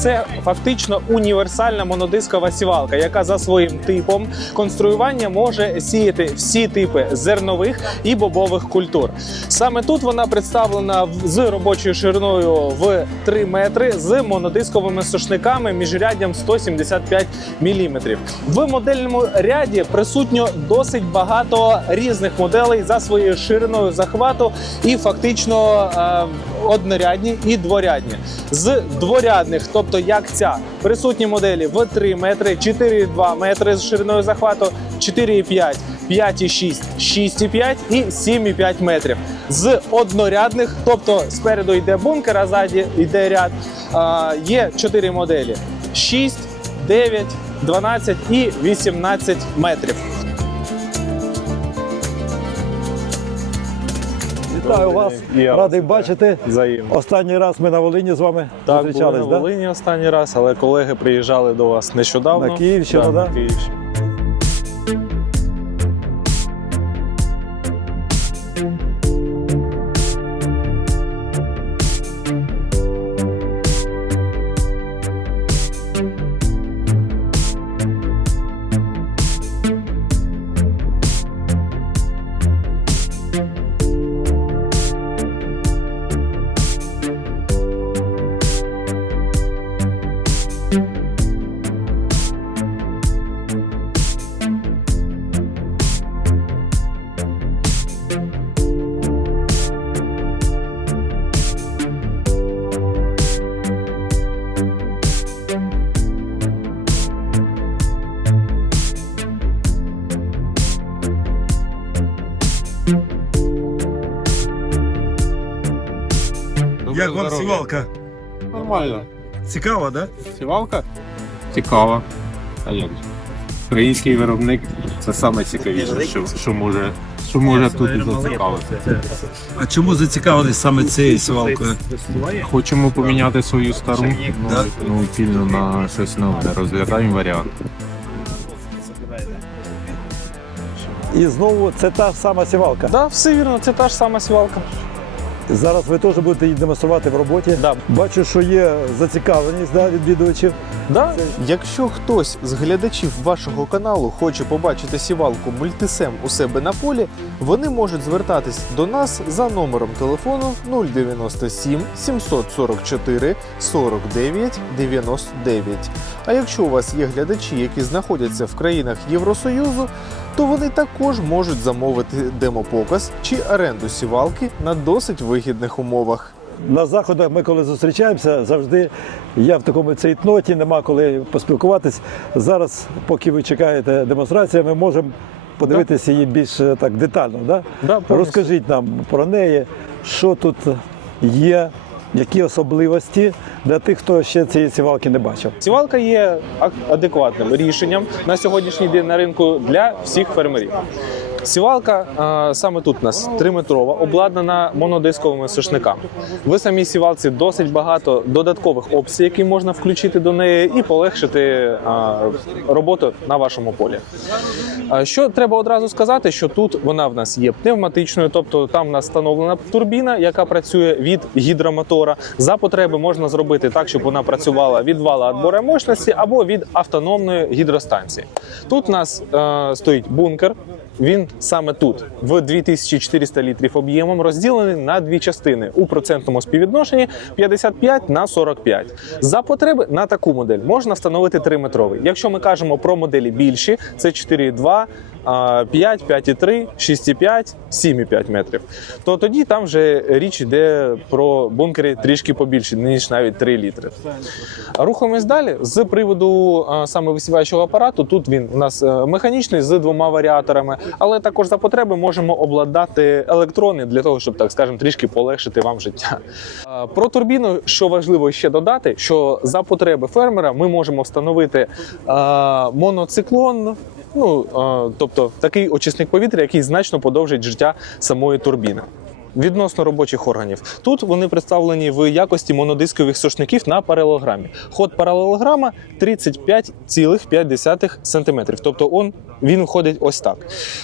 це фактично універсальна монодискова сівалка, яка за своїм типом конструювання може сіяти всі типи зернових і бобових культур. Саме тут вона представлена з робочою шириною в 3 метри з монодисковими сушниками міжряддям 175 мм. В модельному ряді присутньо досить багато різних моделей за своєю шириною захвату і фактично е, однорядні і дворядні. З дворядних, тобто як ця, присутні моделі в 3 метри, 4,2 метри з шириною захвату, 4,5, 5,6, 6,5 і 7,5 метрів. З однорядних, тобто спереду йде бункер, а ззаді йде ряд. Є 4 моделі: 6, 9, 12 і 18 метрів. Вітаю вас, Я радий вас бачити. Взаємно. Останній раз ми на Волині з вами Так, були зустрічались, на да? Волині останній раз, але колеги приїжджали до вас нещодавно. На Київщину, Так, да? на Київщину. Як вам сівалка? Нормально. Цікаво, да? Сівалка? Цікава. А як? Український виробник це саме цікавіше, що, що може, що може тут зацікавити. А чому зацікавились саме цією сівалкою? Хочемо поміняти свою стару ну, ну, пільно на щось нове. Розглядаємо варіант. І знову це та сама сівалка. Да, все вірно, це та ж сама сівалка. Зараз ви теж будете її демонструвати в роботі. Да. Бачу, що є зацікавленість да, відвідувачів. Да? Якщо хтось з глядачів вашого каналу хоче побачити сівалку мультисем у себе на полі, вони можуть звертатись до нас за номером телефону 097 744 49 99. А якщо у вас є глядачі, які знаходяться в країнах Євросоюзу, то вони також можуть замовити демопоказ чи оренду сівалки на досить вигідних умовах. На заходах ми коли зустрічаємося, завжди я в такому цейтноті, нема коли поспілкуватись. Зараз, поки ви чекаєте демонстрацію, ми можемо подивитися її більш е, так детально. Да? Да. Розкажіть нам про неї, що тут є, які особливості для тих, хто ще цієї сівалки не бачив. Сівалка є адекватним рішенням на сьогоднішній день на ринку для всіх фермерів. Сівалка саме тут у нас 3-метрова, обладнана монодисковими сушниками. В самій сівалці досить багато додаткових опцій, які можна включити до неї і полегшити роботу на вашому полі. Що треба одразу сказати, що тут вона в нас є пневматичною, тобто там в нас встановлена турбіна, яка працює від гідромотора. За потреби можна зробити так, щоб вона працювала від вала відбору мощності або від автономної гідростанції. Тут у нас е, стоїть бункер. Він саме тут, в 2400 літрів об'ємом, розділений на дві частини у процентному співвідношенні 55 на 45. За потреби на таку модель можна встановити 3-метровий. Якщо ми кажемо про моделі більші, це 4,2, а, 5, 5,3, 6,5, 7,5 метрів. То тоді там вже річ йде про бункери трішки побільші, ніж навіть 3 літри. Рухаємось далі з приводу саме висіваючого апарату. Тут він у нас е, механічний з двома варіаторами, але також за потреби можемо обладнати електрони для того, щоб так скажемо, трішки полегшити вам життя. Про турбіну, що важливо ще додати, що за потреби фермера ми можемо встановити моноциклон. Ну, тобто такий очисник повітря, який значно подовжить життя самої турбіни. Відносно робочих органів, тут вони представлені в якості монодискових сушників на паралелограмі. Ход паралелограма 35,5 см. Тобто он він виходить ось так.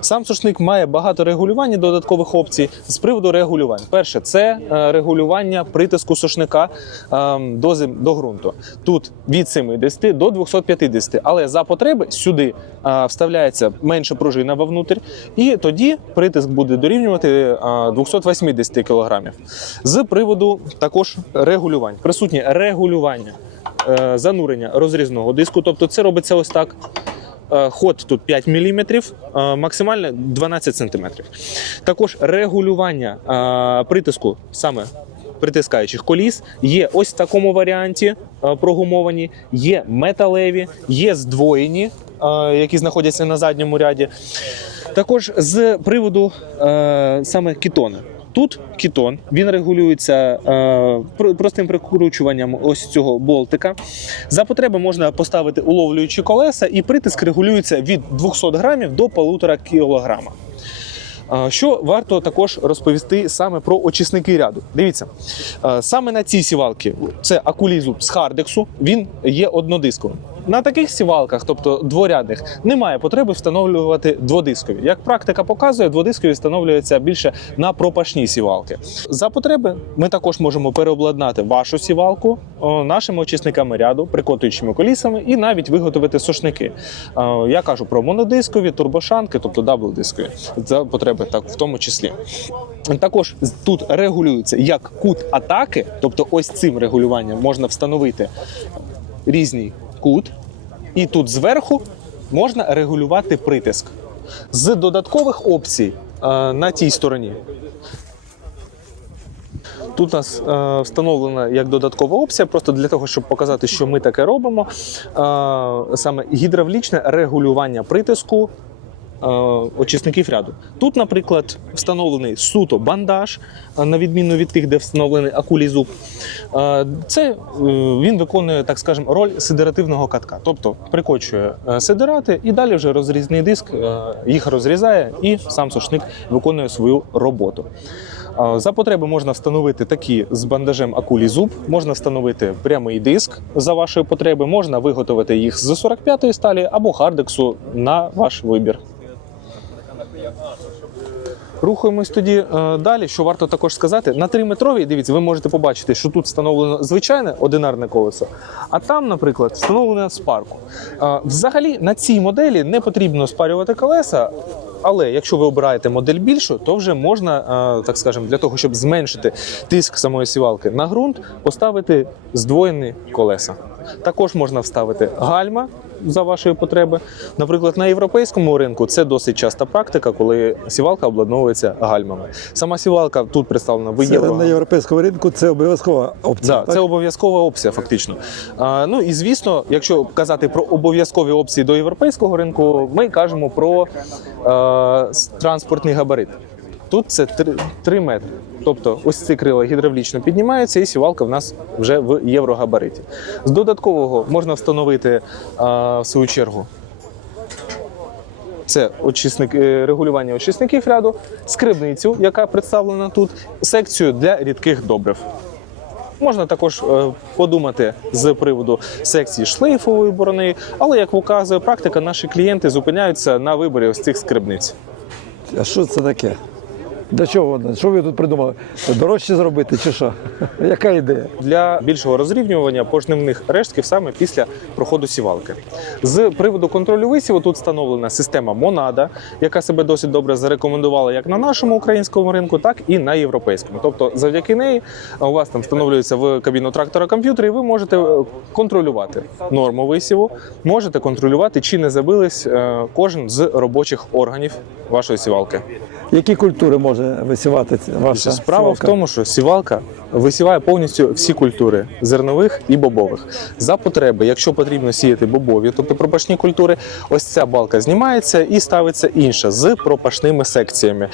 Сам сушник має багато регулювань і додаткових опцій з приводу регулювань. Перше, це е, регулювання притиску сушника ем, до, зем- до ґрунту. Тут від 70 до 250, але за потреби сюди е, вставляється менше пружина вовнутрь, і тоді притиск буде дорівнювати е, 280 кг. З приводу також регулювань. Присутнє регулювання е, занурення розрізного диску, тобто це робиться ось так. Е, Ход тут 5 мм, максимально 12 см. Також регулювання е, притиску саме притискаючих коліс є ось в такому варіанті е, прогумовані, є металеві, є здвоєні, е, які знаходяться на задньому ряді. Також з приводу е, саме кітона. Тут кітон, він регулюється е, простим прикручуванням ось цього болтика. За потреби можна поставити уловлюючі колеса, і притиск регулюється від 200 грамів до 1,5 кілограма. Що варто також розповісти саме про очисники ряду? Дивіться, е, саме на цій сівалці це акулізуб з хардексу, він є однодисковим. На таких сівалках, тобто дворядних, немає потреби встановлювати дводискові. Як практика показує, дводискові встановлюються більше на пропашні сівалки. За потреби ми також можемо переобладнати вашу сівалку нашими очисниками ряду, прикотуючими колісами і навіть виготовити сушники. Е, Я кажу про монодискові, турбошанки, тобто даблдискові, за потреби так в тому числі. Також тут регулюється як кут атаки, тобто ось цим регулюванням можна встановити різний кут, і тут зверху можна регулювати притиск. З додаткових опцій е, на тій стороні. Тут у нас е, встановлена як додаткова опція, просто для того, щоб показати, що ми таке робимо. Е, саме гідравлічне регулювання притиску очисників ряду. Тут, наприклад, встановлений суто бандаж, е, на відміну від тих, де встановлений акулізуб. Е, Це е, він виконує, так скажемо, роль сидеративного катка, тобто прикочує е, сидерати і далі вже розрізний диск е, їх розрізає, і сам сушник виконує свою роботу. Е, За потреби можна встановити такі з бандажем акулі зуб, можна встановити прямий диск за вашої потреби, можна виготовити їх з 45-ї сталі або хардексу на ваш вибір. Рухаємось тоді е, далі. Що варто також сказати, на 3-метровій, дивіться, ви можете побачити, що тут встановлено звичайне одинарне колесо, а там, наприклад, встановлено спарку. Е, взагалі на цій моделі не потрібно спарювати колеса. Але якщо ви обираєте модель більшу, то вже можна, е, так скажемо, для того, щоб зменшити тиск самої сівалки на ґрунт, поставити здвоєні колеса. Також можна вставити гальма за вашої потреби. Наприклад, на європейському ринку це досить часта практика, коли сівалка обладновується гальмами. Сама сівалка тут представлена в євро. на європейському ринку це обов'язкова опція. Да, так? це обов'язкова опція, фактично. А, ну і звісно, якщо казати про обов'язкові опції до європейського ринку, ми кажемо про е, с- транспортний габарит. Тут це 3, 3 метри. Тобто ось ці крила гідравлічно піднімаються, і сівалка в нас вже в єврогабариті. З додаткового можна встановити е, в свою чергу. Це очисник, е, регулювання очисників ряду, скрибницю, яка представлена тут, секцію для рідких добрив. Можна також е, подумати з приводу секції шлейфової борони, але як показує практика, наші клієнти зупиняються на виборі ось цих скрибниць. А що це таке? Для чого? Що ви тут придумали? Дорожче зробити чи що? Яка ідея? для більшого розрівнювання пожнивних рештків саме після проходу сівалки. З приводу контролю висіву тут встановлена система Монада, яка себе досить добре зарекомендувала як на нашому українському ринку, так і на європейському. Тобто, завдяки неї у вас там встановлюється в кабіну трактора комп'ютер, і ви можете е, контролювати норму висіву, можете контролювати, чи не забились е, кожен з робочих органів вашої сівалки. Які культури може висівати ваша Справа сівалка? в тому, що сівалка висіває повністю всі культури зернових і бобових. За потреби, якщо потрібно сіяти бобові, тобто пропашні культури, ось ця балка знімається і ставиться інша з пропашними секціями,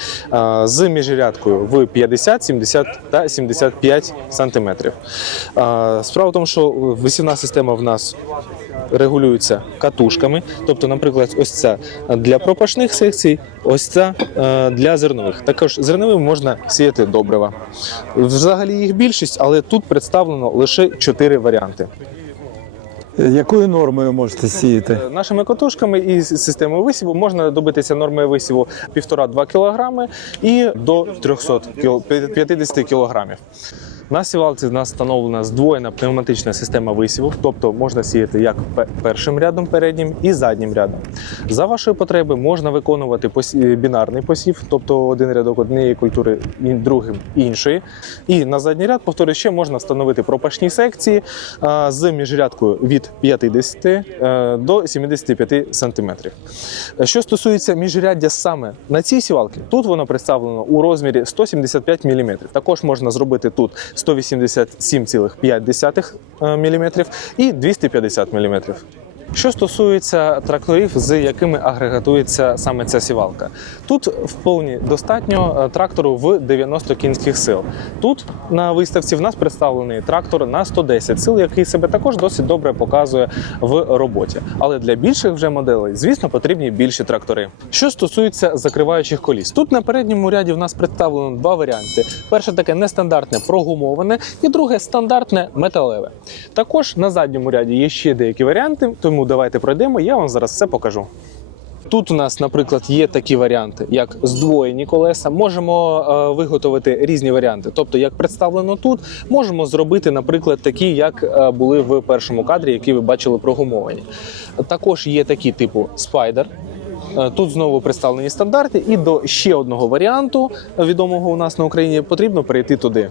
з міжрядкою в 50, 70 та 75 сантиметрів. Справа в тому, що висівна система в нас регулюються катушками. Тобто, наприклад, ось ця для пропашних секцій, ось ця е, для зернових. Також зерновим можна сіяти добрива. Взагалі їх більшість, але тут представлено лише чотири варіанти. Якою нормою можете сіяти? Е, Нашими котушками і системою висіву можна добитися норми висіву 1,5-2 кг і до 300 кіл- 50 кг. На сівалці в нас встановлена здвоєна пневматична система висіву, тобто можна сіяти як першим рядом переднім і заднім рядом. За вашої потреби можна виконувати посі- бінарний посів, тобто один рядок однієї культури другим іншої. І на задній ряд, повторюю, ще можна встановити пропашні секції з міжрядкою від 50 е, до 75 см. Що стосується міжряддя саме на цій сівалці, тут воно представлено у розмірі 175 мм. Також можна зробити тут 187,5 мм і 250 мм. Що стосується тракторів, з якими агрегатується саме ця сівалка, тут вповні достатньо е, трактору в 90 кінських сил. Тут на виставці в нас представлений трактор на 110 сил, який себе також досить добре показує в роботі. Але для більших вже моделей, звісно, потрібні більші трактори. Що стосується закриваючих коліс, тут на передньому ряді в нас представлено два варіанти: перше таке нестандартне прогумоване, і друге стандартне металеве. Також на задньому ряді є ще деякі варіанти, тому давайте пройдемо. Я вам зараз все покажу. Тут у нас, наприклад, є такі варіанти, як здвоєні колеса. Можемо е, виготовити різні варіанти. Тобто, як представлено тут, можемо зробити, наприклад, такі, як е, були в першому кадрі, які ви бачили прогумовані. Також є такі типу спайдер. Е, Тут знову представлені стандарти, і до ще одного варіанту, відомого у нас на Україні, потрібно перейти туди.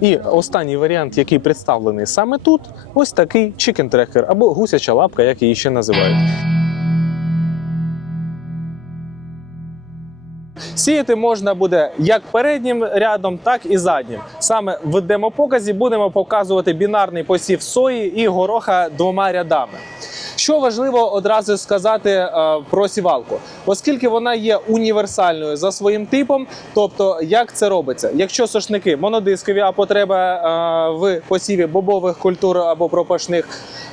І останній варіант, який представлений саме тут, ось такий tracker або гусяча лапка, як її ще називають. Сіяти можна буде як переднім рядом, так і заднім. Саме в демопоказі будемо показувати бінарний посів сої і гороха двома рядами. Що важливо одразу сказати е, про сівалку, оскільки вона є універсальною за своїм типом, тобто як це робиться? Якщо сошники монодискові, а потреба е, в посіві бобових культур або пропашних,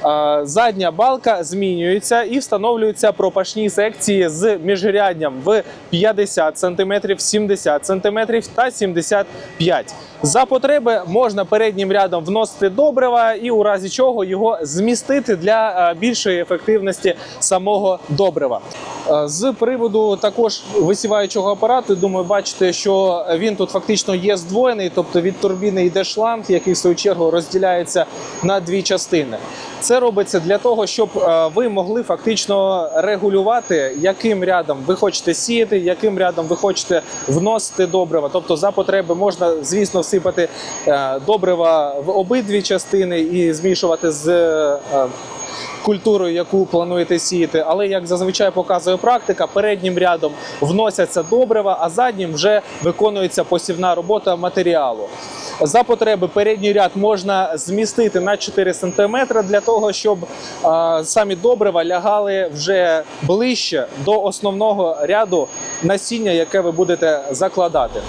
е, задня балка змінюється і встановлюються пропашні секції з міжрядням в 50 см, 70 см та 75 За потреби можна переднім рядом вносити добрива і у разі чого його змістити для е, більшої ефективності самого добрива. Е, З приводу також висіваючого апарату, думаю, бачите, що він тут фактично є здвоєний, тобто від турбіни йде шланг, який в свою чергу розділяється на дві частини. Це робиться для того, щоб е, ви могли фактично регулювати, яким рядом ви хочете сіяти, яким рядом ви хочете вносити добрива. Тобто, за потреби можна, звісно, всипати е, добрива в обидві частини і змішувати з. е, Культурою, яку плануєте сіяти, але як зазвичай показує практика, переднім рядом вносяться добрива, а заднім вже виконується посівна робота матеріалу. За потреби передній ряд можна змістити на 4 см для того, щоб а, самі добрива лягали вже ближче до основного ряду насіння, яке ви будете закладати.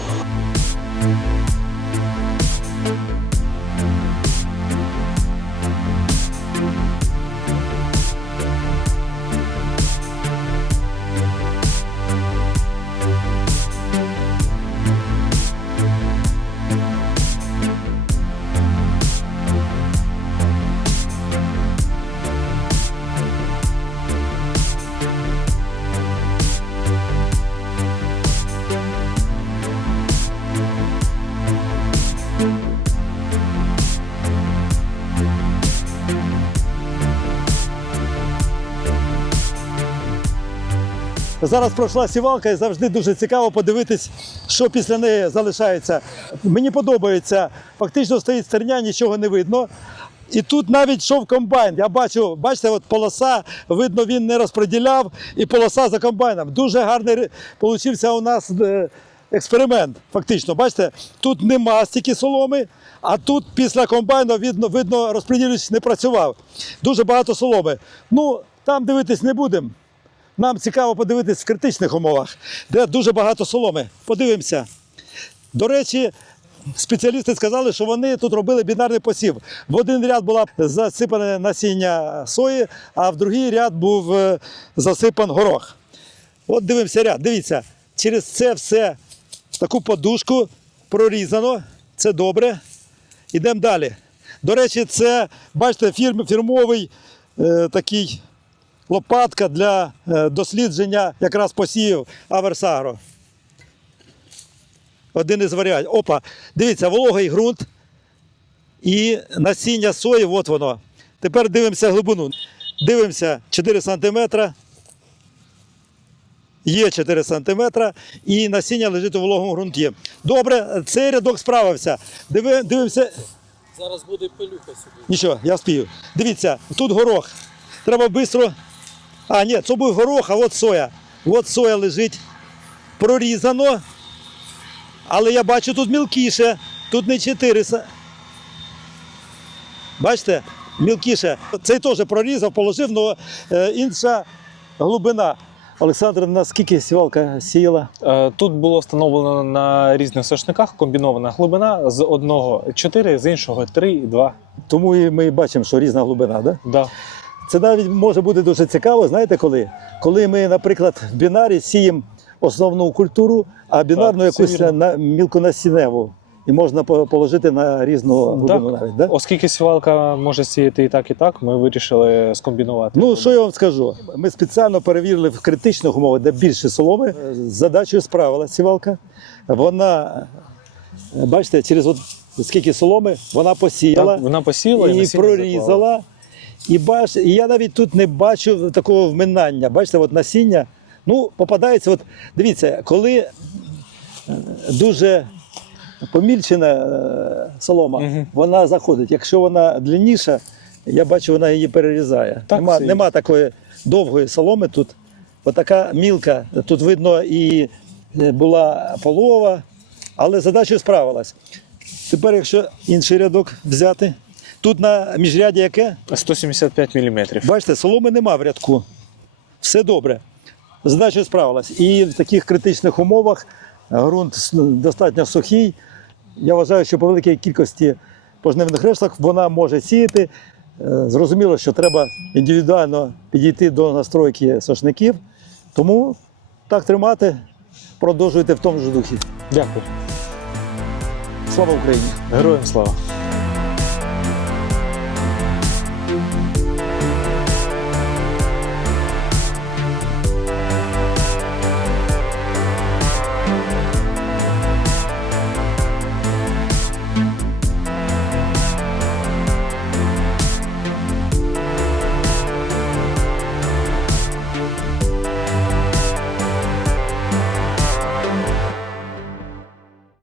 Зараз пройшла сівалка і завжди дуже цікаво подивитись, що після неї залишається. Мені подобається, фактично стоїть стерня, нічого не видно. І тут навіть йшов комбайн. Я бачу, бачите, от полоса, видно, він не розподіляв, і полоса за комбайном. Дуже гарний вийшов у нас е, експеримент. Фактично, бачите, тут нема стільки соломи, а тут після комбайну видно, видно розподілювач не працював. Дуже багато соломи. Ну, там дивитись не будемо. Нам цікаво подивитись в критичних умовах, де дуже багато соломи. Подивимося. До речі, спеціалісти сказали, що вони тут робили бінарний посів. В один ряд була засипане насіння сої, а в другий ряд був е, засипан горох. От дивимося ряд. Дивіться, через це все таку подушку прорізано. Це добре. Ідемо далі. До речі, це, бачите, фірм, фірмовий е, такий лопатка для е, дослідження якраз посівів Аверсагро. Один із варіантів. Опа, дивіться, вологий ґрунт і насіння сої, от воно. Тепер дивимося глибину. Дивимося 4 см. Є 4 см і насіння лежить у вологому ґрунті. Добре, цей рядок справився. Диви, дивимося. Зараз буде пилюка сюди. Нічого, я спію. Дивіться, тут горох. Треба швидко. А, ні, це був горох, а от соя. От соя лежить. Прорізано. Але я бачу тут мілкіше. Тут не 4. Бачите? Мілкіше. Цей теж прорізав, положив, але інша глибина. Олександр, наскільки сівалка сіяла? Е, Тут було встановлено на різних сошниках комбінована глибина з одного 4, з іншого 3 і 2. Тому і ми бачимо, що різна глибина, да? Да. Це навіть може бути дуже цікаво, знаєте коли? Коли ми, наприклад, в бінарі сіємо основну культуру, а бінарну Так, якусь вірно. на мілконасінневу. І можна положити на різну глибину Так. навіть. Да? Оскільки сівалка може сіяти і так, і так, ми вирішили скомбінувати. Ну, що я вам скажу? Ми спеціально перевірили в критичних умовах, де більше соломи. З задачею справилася сівалка. Вона, бачите, через от скільки соломи, вона посіяла. Так, вона посіяла і, і прорізала. І, бач, і я навіть тут не бачу такого вминання. Бачите, от насіння. Ну, попадається, от дивіться, коли е, дуже помільчена е, солома, Мгм. вона заходить. Якщо вона длинніша, я бачу, вона її перерізає. Так, нема, нема такої довгої соломи тут. Отака мілка. Тут видно і е, була полова, але задачею справилась. Тепер, якщо інший рядок взяти, тут на міжряді яке? 175 мм. Бачите, соломи нема в рядку. Все добре. Задача справилась. І в таких критичних умовах ґрунт достатньо сухий. Я вважаю, що по великій кількості пожнивних решток вона може сіяти. Е, Зрозуміло, що треба індивідуально підійти до настройки сошників. Тому так тримати, продовжуйте в тому ж духі. Дякую. Слава Україні! Героям слава.